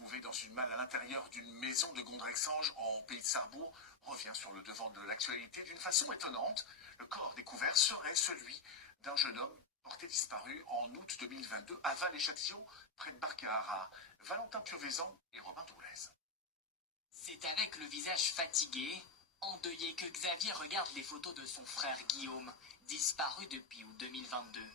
trouvé dans une malle à l'intérieur d'une maison de Gondrexange en pays de Sarrebourg revient sur le devant de l'actualité d'une façon étonnante. Le corps découvert serait celui d'un jeune homme porté disparu en août 2022 à Val-et-Châtillon, près de Barcard, Valentin Piovesan et Robin Dourlez. C'est avec le visage fatigué, endeuillé, que Xavier regarde les photos de son frère Guillaume, disparu depuis août 2022.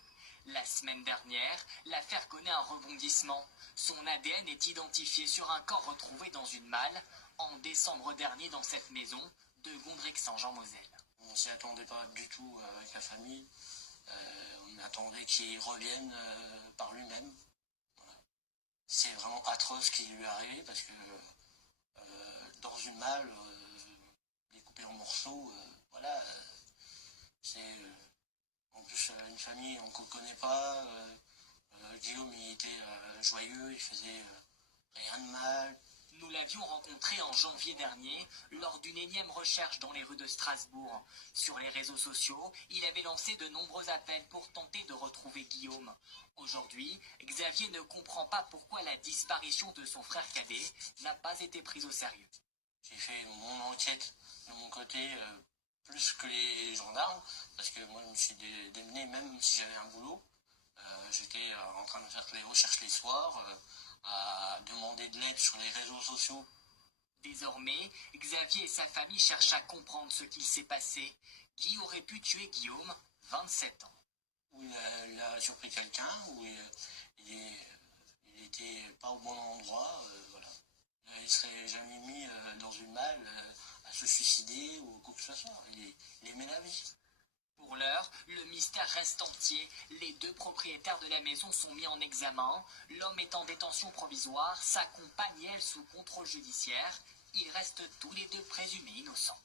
La semaine dernière, l'affaire connaît un rebondissement. Son ADN est identifié sur un corps retrouvé dans une malle en décembre dernier dans cette maison de Gondrexange en Moselle. On ne s'y attendait pas du tout avec la famille. On attendait qu'il revienne par lui-même. Voilà. C'est vraiment atroce ce qui lui est arrivé parce que dans une malle, découpée en morceaux, voilà, c'est en plus une famille qu'on ne connaît pas. Guillaume, il était joyeux, il faisait rien de mal. Nous l'avions rencontré en janvier dernier lors d'une énième recherche dans les rues de Strasbourg. Sur les réseaux sociaux, il avait lancé de nombreux appels pour tenter de retrouver Guillaume. Aujourd'hui, Xavier ne comprend pas pourquoi la disparition de son frère cadet n'a pas été prise au sérieux. J'ai fait mon enquête de mon côté plus que les gendarmes, parce que moi je me suis démené même si j'avais un boulot. J'étais en train de faire les recherches les soirs, à demander de l'aide sur les réseaux sociaux. Désormais, Xavier et sa famille cherchent à comprendre ce qu'il s'est passé. Qui aurait pu tuer Guillaume, 27 ans? Où il a surpris quelqu'un, où il était pas au bon endroit, voilà. Il ne serait jamais mis dans une malle à se suicider ou quoi que ce soit. Il aimait la vie. Pour l'heure, le mystère reste entier. Les deux propriétaires de la maison sont mis en examen. L'homme est en détention provisoire, sa compagne, elle, sous contrôle judiciaire. Ils restent tous les deux présumés innocents.